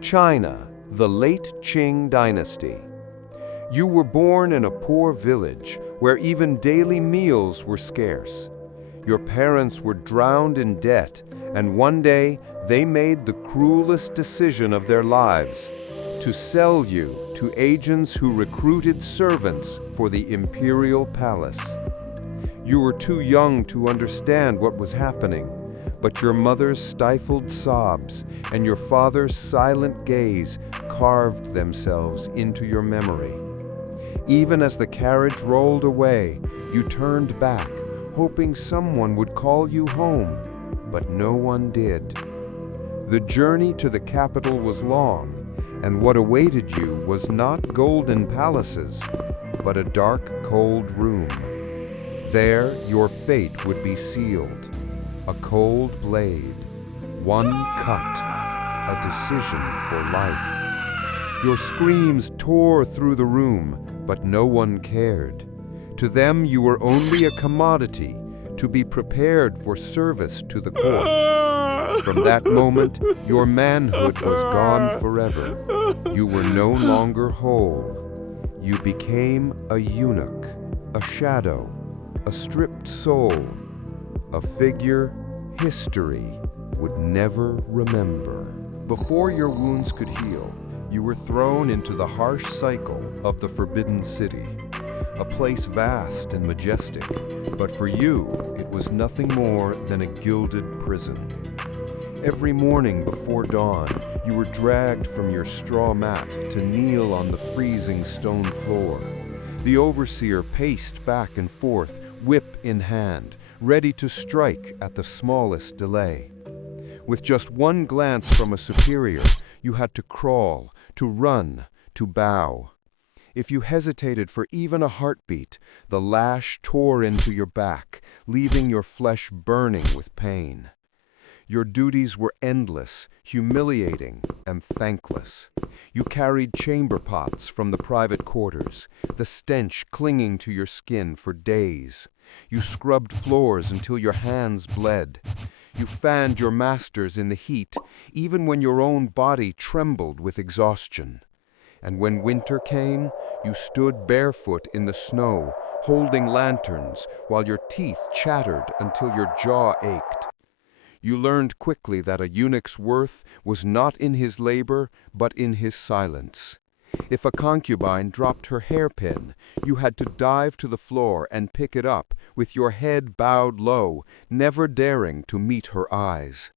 China, the late Qing Dynasty. You were born in a poor village where even daily meals were scarce. Your parents were drowned in debt, and one day they made the cruelest decision of their lives: to sell you to agents who recruited servants for the imperial palace. You were too young to understand what was happening, but your mother's stifled sobs and your father's silent gaze carved themselves into your memory. Even as the carriage rolled away, you turned back, hoping someone would call you home, but no one did. The journey to the capital was long, and what awaited you was not golden palaces, but a dark, cold room. There, your fate would be sealed. A cold blade, one cut, a decision for life. Your screams tore through the room, but no one cared. To them, you were only a commodity, to be prepared for service to the court. From that moment, your manhood was gone forever. You were no longer whole. You became a eunuch, a shadow, a stripped soul, a figure history would never remember. Before your wounds could heal, you were thrown into the harsh cycle of the Forbidden City, a place vast and majestic, but for you, it was nothing more than a gilded prison. Every morning before dawn, you were dragged from your straw mat to kneel on the freezing stone floor. The overseer paced back and forth, whip in hand, ready to strike at the smallest delay. With just one glance from a superior, you had to crawl, to run, to bow. If you hesitated for even a heartbeat, the lash tore into your back, leaving your flesh burning with pain. Your duties were endless, humiliating, and thankless. You carried chamber pots from the private quarters, the stench clinging to your skin for days. You scrubbed floors until your hands bled. You fanned your masters in the heat, even when your own body trembled with exhaustion. And when winter came, you stood barefoot in the snow, holding lanterns, while your teeth chattered until your jaw ached. You learned quickly that a eunuch's worth was not in his labor, but in his silence. If a concubine dropped her hairpin, you had to dive to the floor and pick it up, with your head bowed low, never daring to meet her eyes.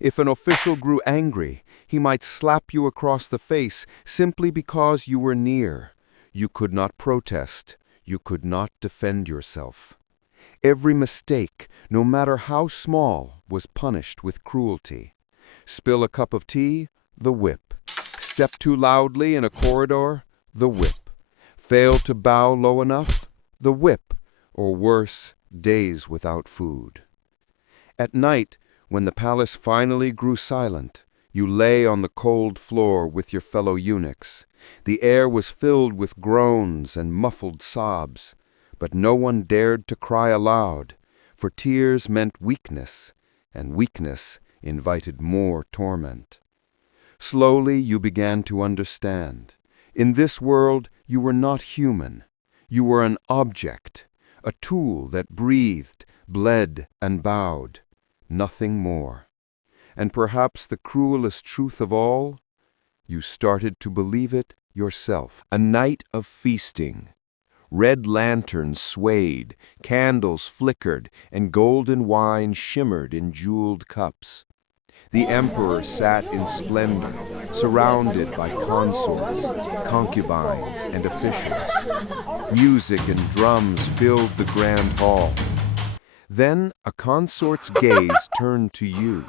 If an official grew angry, he might slap you across the face simply because you were near. You could not protest. You could not defend yourself. Every mistake, no matter how small, was punished with cruelty. Spill a cup of tea, the whip. Step too loudly in a corridor, the whip. Fail to bow low enough, the whip, or worse, days without food. At night, when the palace finally grew silent, you lay on the cold floor with your fellow eunuchs. The air was filled with groans and muffled sobs, but no one dared to cry aloud, for tears meant weakness, and weakness invited more torment. Slowly you began to understand. In this world, you were not human. You were an object, a tool that breathed, bled, and bowed, nothing more. And perhaps the cruelest truth of all, you started to believe it yourself. A night of feasting. Red lanterns swayed, candles flickered, and golden wine shimmered in jeweled cups. The emperor sat in splendor, surrounded by consorts, concubines, and officials. Music and drums filled the grand hall. Then a consort's gaze turned to you.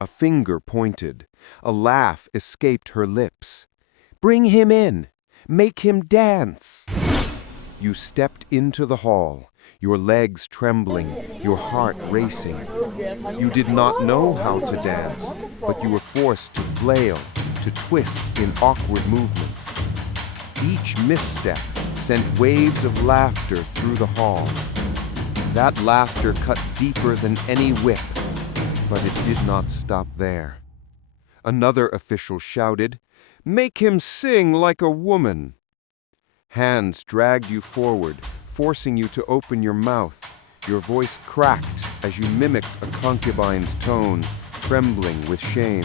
A finger pointed. A laugh escaped her lips. "Bring him in! Make him dance!" You stepped into the hall, your legs trembling, your heart racing. You did not know how to dance, but you were forced to flail, to twist in awkward movements. Each misstep sent waves of laughter through the hall. That laughter cut deeper than any whip, but it did not stop there. Another official shouted, "Make him sing like a woman!" Hands dragged you forward, forcing you to open your mouth. Your voice cracked as you mimicked a concubine's tone, trembling with shame.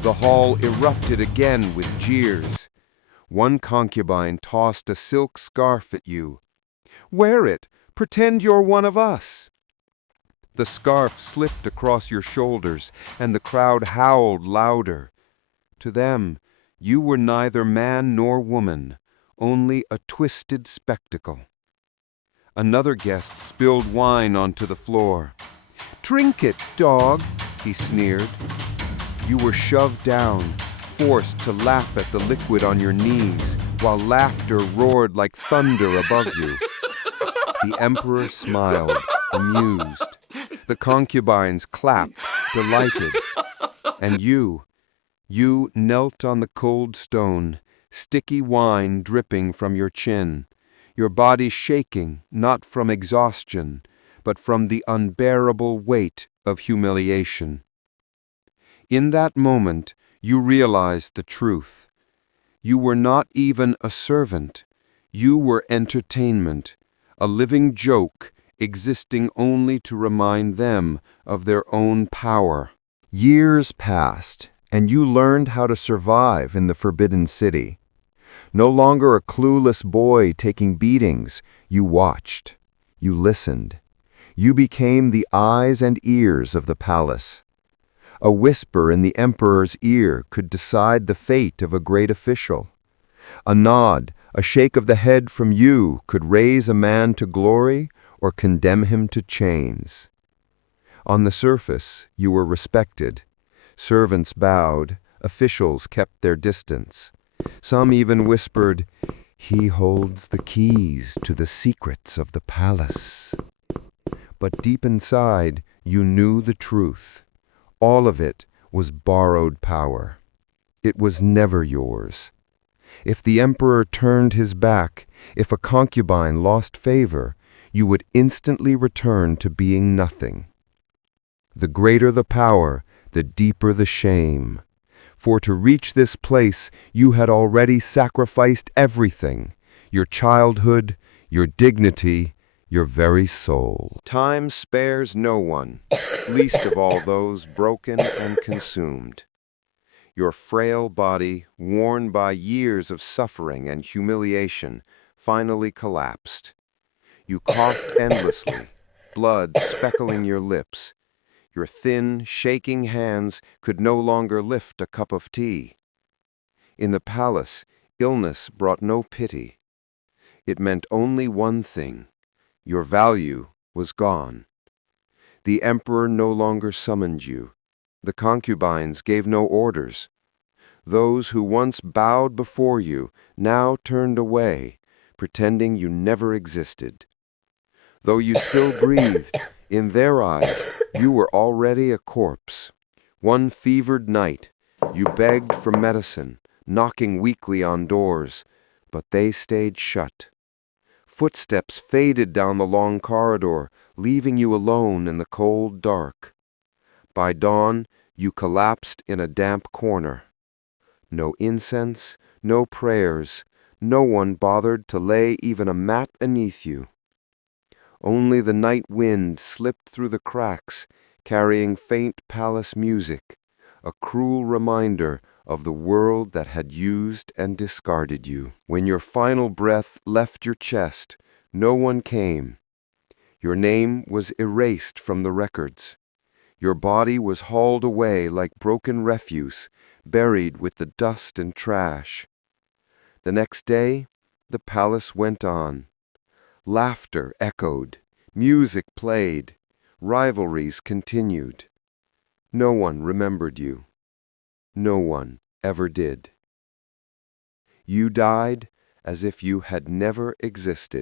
The hall erupted again with jeers. One concubine tossed a silk scarf at you. "Wear it! Pretend you're one of us!" The scarf slipped across your shoulders, and the crowd howled louder. To them, you were neither man nor woman, only a twisted spectacle. Another guest spilled wine onto the floor. "Drink it, dog," he sneered. You were shoved down, forced to lap at the liquid on your knees, while laughter roared like thunder above you. The emperor smiled, amused. The concubines clapped, delighted. And you knelt on the cold stone, sticky wine dripping from your chin, your body shaking not from exhaustion, but from the unbearable weight of humiliation. In that moment, you realized the truth. You were not even a servant. You were entertainment, a living joke existing only to remind them of their own power. Years passed, and you learned how to survive in the Forbidden City. No longer a clueless boy taking beatings, you watched, you listened. You became the eyes and ears of the palace. A whisper in the emperor's ear could decide the fate of a great official. A nod, a shake of the head from you could raise a man to glory or condemn him to chains. On the surface, you were respected. Servants bowed, officials kept their distance. Some even whispered, "He holds the keys to the secrets of the palace." But deep inside, you knew the truth. All of it was borrowed power. It was never yours. If the emperor turned his back, if a concubine lost favor, you would instantly return to being nothing. The greater the power, the deeper the shame. For to reach this place, you had already sacrificed everything, your childhood, your dignity, your very soul. Time spares no one, least of all those broken and consumed. Your frail body, worn by years of suffering and humiliation, finally collapsed. You coughed endlessly, blood speckling your lips. Your thin, shaking hands could no longer lift a cup of tea. In the palace, illness brought no pity. It meant only one thing: your value was gone. The emperor no longer summoned you. The concubines gave no orders. Those who once bowed before you now turned away, pretending you never existed. Though you still breathed, in their eyes, you were already a corpse. One fevered night, you begged for medicine, knocking weakly on doors, but they stayed shut. Footsteps faded down the long corridor, leaving you alone in the cold dark. By dawn, you collapsed in a damp corner. No incense, no prayers, no one bothered to lay even a mat beneath you. Only the night wind slipped through the cracks, carrying faint palace music, a cruel reminder of the world that had used and discarded you. When your final breath left your chest, no one came. Your name was erased from the records. Your body was hauled away like broken refuse, buried with the dust and trash. The next day, the palace went on. Laughter echoed, music played, rivalries continued. No one remembered you. No one ever did. You died as if you had never existed.